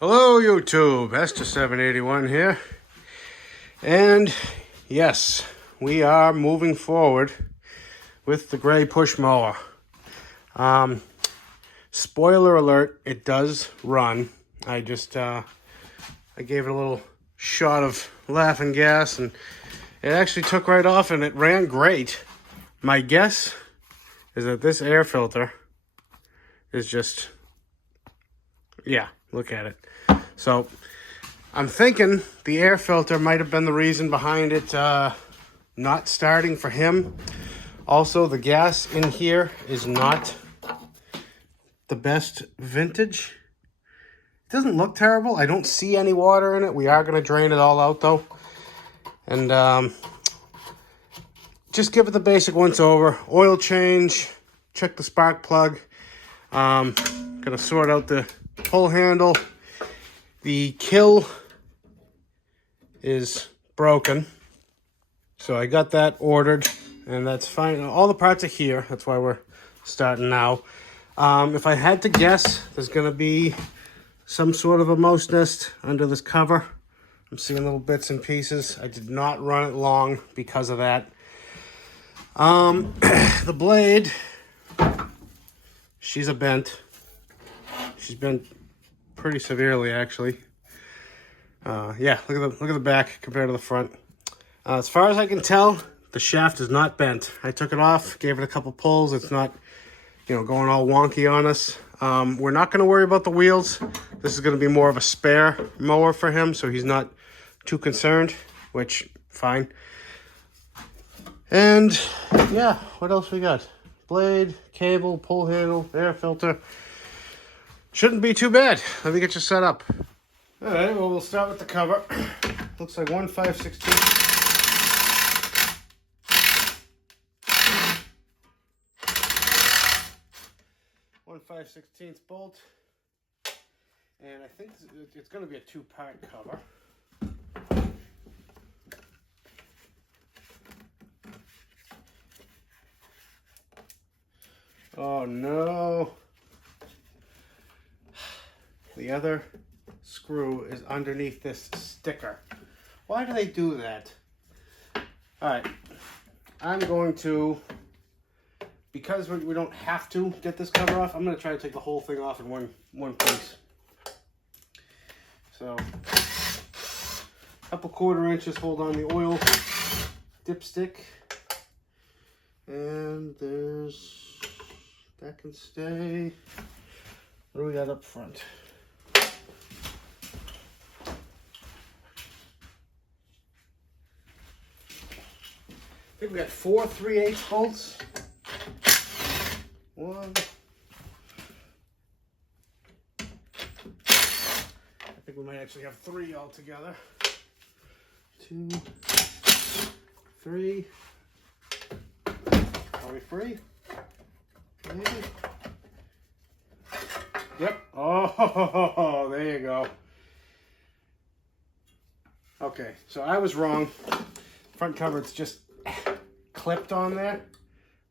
Hello YouTube, Esther781 here. And yes, we are moving forward with the gray push mower. Spoiler alert, it does run. I gave it a little shot of laughing gas and it actually took right off and it ran great. My guess is that this air filter is just, yeah, look at it. So I'm thinking the air filter might have been the reason behind it not starting for him. Also, the gas in here is not the best vintage. It doesn't look terrible. I don't see any water in it. We are going to drain it all out though. And just give it the basic once over. Oil change, check the spark plug. Gonna sort out the pull handle. The kill is broken, so I got that ordered, and that's fine. All the parts are here. That's why we're starting now. If I had to guess, there's going to be some sort of a mouse nest under this cover. I'm seeing little bits and pieces. I did not run it long because of that. The blade, she's a bent. She's bent pretty severely, actually. Yeah, look at the back compared to the front. As far as I can tell, the shaft is not bent. I took it off, gave it a couple pulls. It's not, going all wonky on us. We're not going to worry about the wheels. This is going to be more of a spare mower for him, so he's not too concerned, which, fine. And, yeah, what else we got? Blade, cable, pull handle, air filter. Shouldn't be too bad. Let me get you set up. All right, well, we'll start with the cover. Looks like 1 5/16. 1 5/16 bolt. And I think it's going to be a 2-part cover. Oh, no. The other screw is underneath this sticker. Why do they do that? All right, I'm going to, because we don't have to get this cover off, I'm going to try to take the whole thing off in one piece. So, a couple 1/4 inches hold on the oil dipstick. And that can stay. What do we got up front? I think we got 4 3/8 bolts. 1. I think we might actually have 3 altogether. 2, 3. Are we free? Maybe. Yep. Oh, there you go. Okay, so I was wrong. Front cover, it's just clipped on there,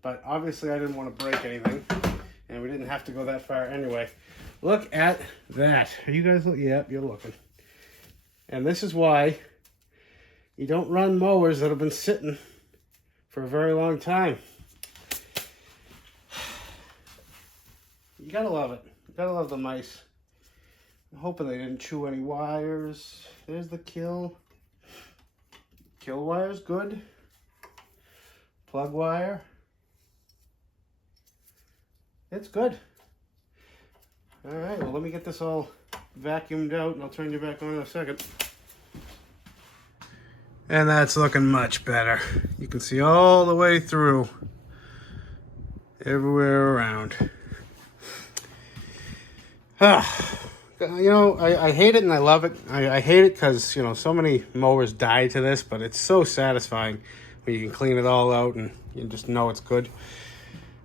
but obviously I didn't want to break anything, and we didn't have to go that far anyway. Look at that. Are you guys looking? Yep, you're looking. And this is why you don't run mowers that have been sitting for a very long time. You gotta love it. You gotta love the mice. I'm hoping they didn't chew any wires. There's the kill. Kill wire's good. Plug wire. It's good. All right, well, let me get this all vacuumed out and I'll turn you back on in a second. And that's looking much better. You can see all the way through, everywhere around. I hate it and I love it. I hate it because, so many mowers die to this, but it's so satisfying when you can clean it all out and you just know it's good.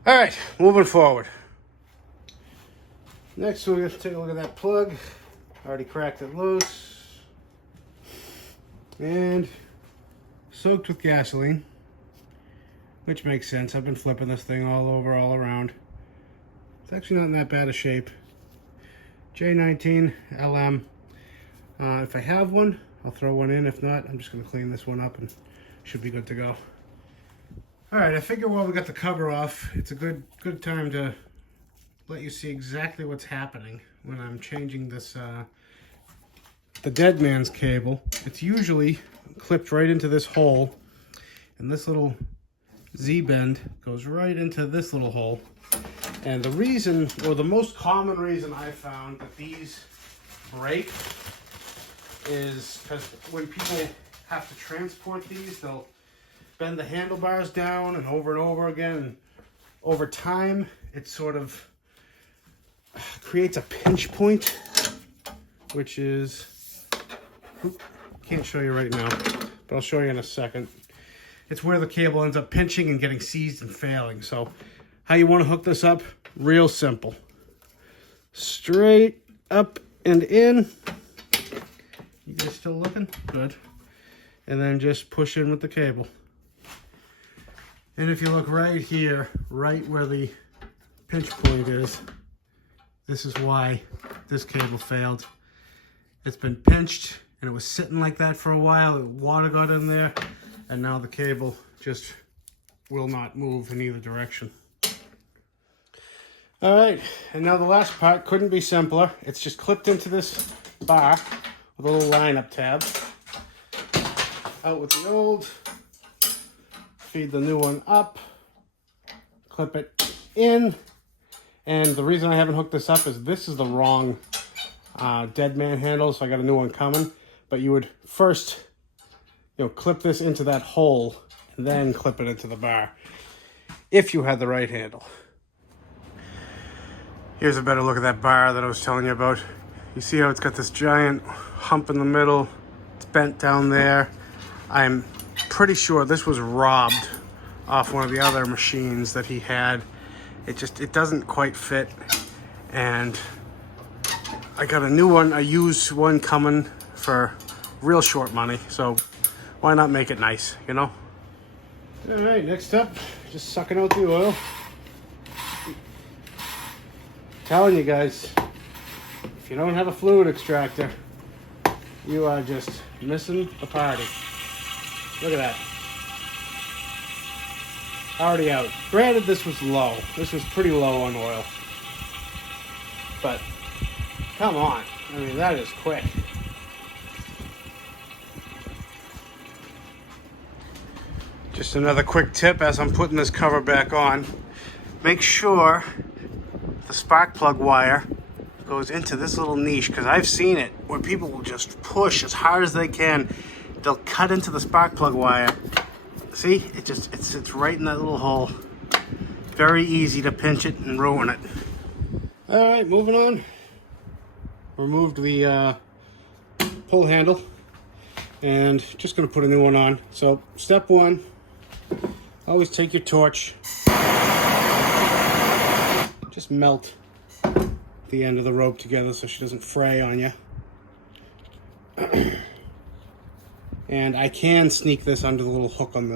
All right, moving forward. Next, we're going to take a look at that plug. Already cracked it loose. And soaked with gasoline, which makes sense. I've been flipping this thing all over, all around. It's actually not in that bad a shape. J19 LM. If I have one, I'll throw one in. If not, I'm just going to clean this one up and should be good to go. All right, I figure while we got the cover off, it's a good time to let you see exactly what's happening when I'm changing this, the dead man's cable. It's usually clipped right into this hole, and this little Z-bend goes right into this little hole. And the reason, or the most common reason I found that these break is because when people have to transport these, they'll bend the handlebars down and over again. And over time, it sort of creates a pinch point, which is, can't show you right now, but I'll show you in a second. It's where the cable ends up pinching and getting seized and failing. So how you want to hook this up? Real simple. Straight up and in. You guys still looking? Good. And then just push in with the cable. And if you look right here, right where the pinch point is, this is why this cable failed. It's been pinched and it was sitting like that for a while. The water got in there and now the cable just will not move in either direction. All right, and now the last part couldn't be simpler. It's just clipped into this bar with a little line-up tab. Out with the old, feed the new one up, clip it in, and the reason I haven't hooked this up is this is the wrong dead man handle, so I got a new one coming. But you would first, clip this into that hole and then clip it into the bar if you had the right handle. Here's a better look at that bar that I was telling you about. You see how it's got this giant hump in the middle? It's bent down there. I'm pretty sure this was robbed off one of the other machines that he had. It doesn't quite fit. And I got a new one, a used one coming for real short money. So why not make it nice, All right, next up, just sucking out the oil. Telling you guys, if you don't have a fluid extractor, you are just missing the party. Look at that. Already out. Granted, this was low. This was pretty low on oil. But, come on. I mean, that is quick. Just another quick tip as I'm putting this cover back on. Make sure the spark plug wire goes into this little niche, because I've seen it where people will just push as hard as they can. They'll cut into the spark plug wire. See, it sits right in that little hole. Very easy to pinch it and ruin it. All right, moving on. Removed the pull handle and just gonna put a new one on. So step one, always take your torch. Just melt the end of the rope together so she doesn't fray on you. And I can sneak this under the little hook on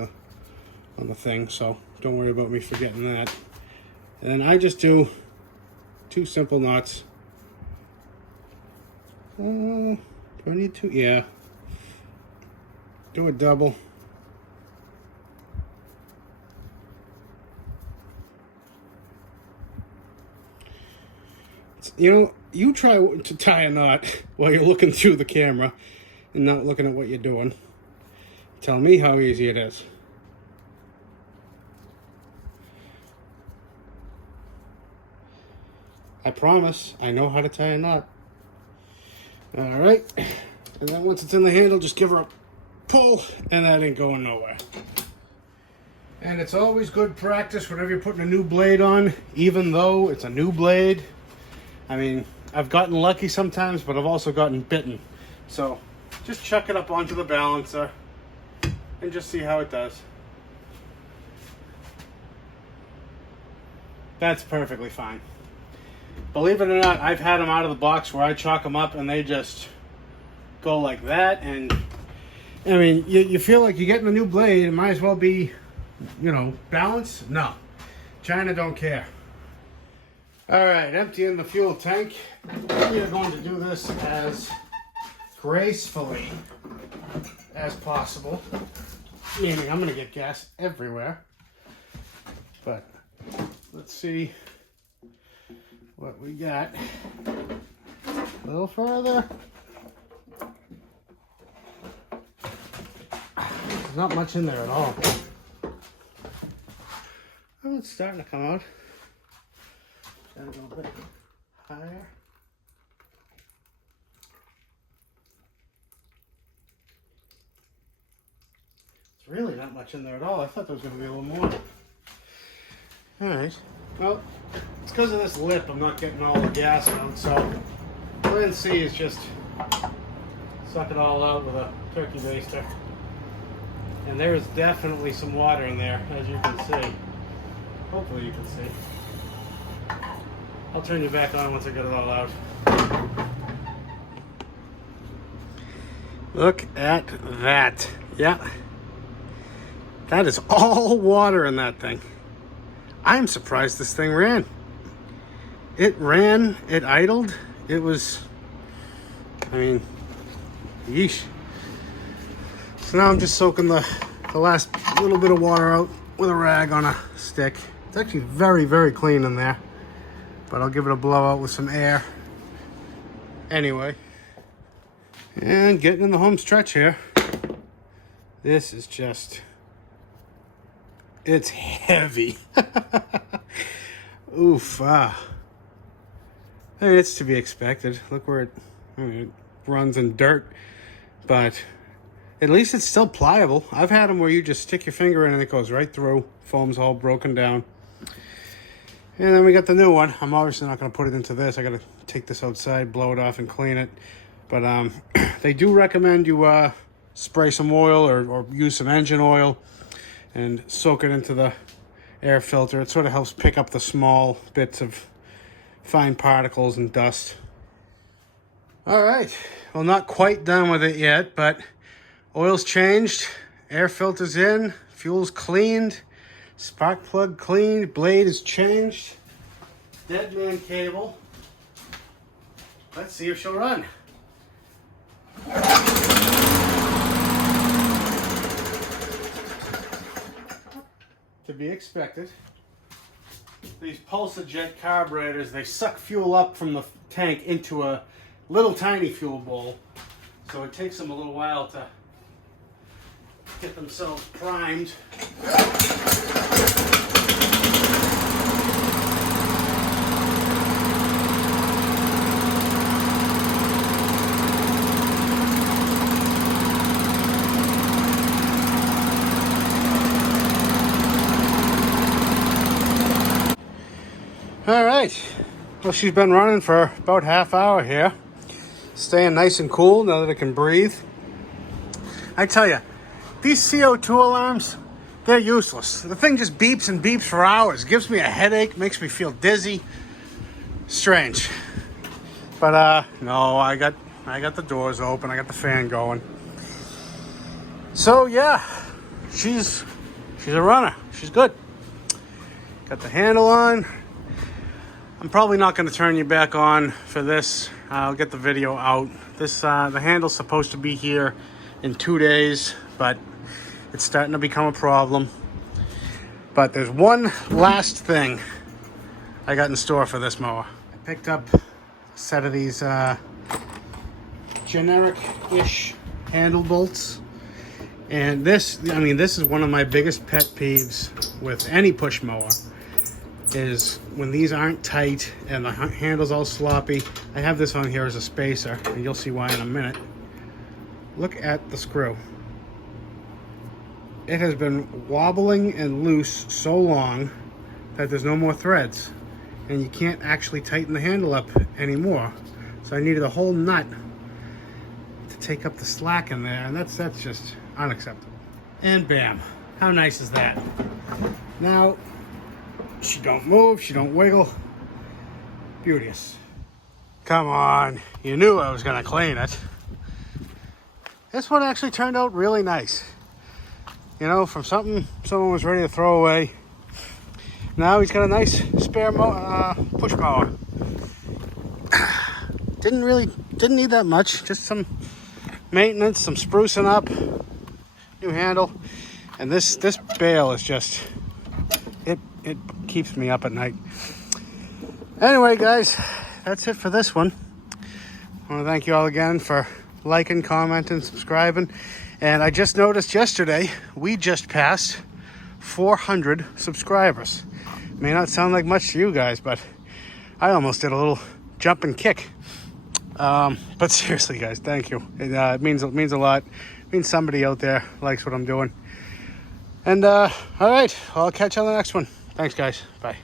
the thing, so don't worry about me forgetting that. And then I just do 2 simple knots. Do I need 2? Yeah. Do a double. You try to tie a knot while you're looking through the camera and not looking at what you're doing. Tell me how easy it is. I promise, I know how to tie a knot. All right, and then once it's in the handle, just give her a pull, and that ain't going nowhere. And it's always good practice whenever you're putting a new blade on, even though it's a new blade. I mean, I've gotten lucky sometimes, but I've also gotten bitten. So just chuck it up onto the balancer and just see how it does. That's perfectly fine. Believe it or not, I've had them out of the box where I chalk them up and they just go like that. And I mean, you feel like you're getting a new blade. It might as well be, balanced. No, China don't care. All right, emptying the fuel tank. We are going to do this as gracefully as possible. Meaning I'm going to get gas everywhere. But let's see what we got. A little further. There's not much in there at all. Oh, it's starting to come out. Gotta go a bit higher. It's really not much in there at all. I thought there was going to be a little more. Alright. Well, it's because of this lip I'm not getting all the gas out, so plan C is just suck it all out with a turkey baster. And there is definitely some water in there, as you can see. Hopefully you can see. I'll turn you back on once I get it all out. Look at that. Yeah. That is all water in that thing. I'm surprised this thing ran. It ran, it idled. It was, I mean, yeesh. So now I'm just soaking the last little bit of water out with a rag on a stick. It's actually very, very clean in there. But I'll give it a blowout with some air. Anyway. And getting in the home stretch here. This is just... It's heavy. Oof. I mean, it's to be expected. Look where it runs in dirt. But at least it's still pliable. I've had them where you just stick your finger in and it goes right through. Foam's all broken down. And then we got the new one. I'm obviously not going to put it into this. I got to take this outside, blow it off, and clean it. But they do recommend you spray some oil or use some engine oil and soak it into the air filter. It sort of helps pick up the small bits of fine particles and dust. All right. Well, not quite done with it yet, but oil's changed, air filter's in, fuel's cleaned, spark plug cleaned, blade is changed, dead man cable. Let's see if she'll run. To be expected. These Pulsajet carburetors, they suck fuel up from the tank into a little tiny fuel bowl. So it takes them a little while to get themselves primed. All right, well, she's been running for about half hour here, staying nice and cool now that it can breathe. I tell you, these CO2 alarms, they're useless. The thing just beeps and beeps for hours, gives me a headache, makes me feel dizzy. Strange. But no, I got the doors open, I got the fan going. So yeah, she's a runner. She's good. Got the handle on. I'm probably not going to turn you back on for this. I'll get the video out. This the handle's supposed to be here in 2 days, but it's starting to become a problem. But there's one last thing I got in store for this mower. I picked up a set of these generic-ish handle bolts. And this is one of my biggest pet peeves with any push mower, is when these aren't tight and the handle's all sloppy. I have this on here as a spacer, and you'll see why in a minute. Look at the screw. It has been wobbling and loose so long that there's no more threads, and you can't actually tighten the handle up anymore. So I needed a whole nut to take up the slack in there, and that's just unacceptable. And bam, how nice is that? Now, she don't move, she don't wiggle. Beauteous. Come on, you knew I was gonna clean it. This one actually turned out really nice. You know, from something someone was ready to throw away. Now he's got a nice spare push mower. Didn't need that much. Just some maintenance, some sprucing up, new handle, and this bale is just it keeps me up at night. Anyway, guys, that's it for this one. I want to thank you all again for liking, commenting, subscribing. And I just noticed yesterday we just passed 400 subscribers. May not sound like much to you guys, but I almost did a little jump and kick. But seriously, guys, thank you. It means a lot. It means somebody out there likes what I'm doing. And all right, I'll catch you on the next one. Thanks, guys. Bye.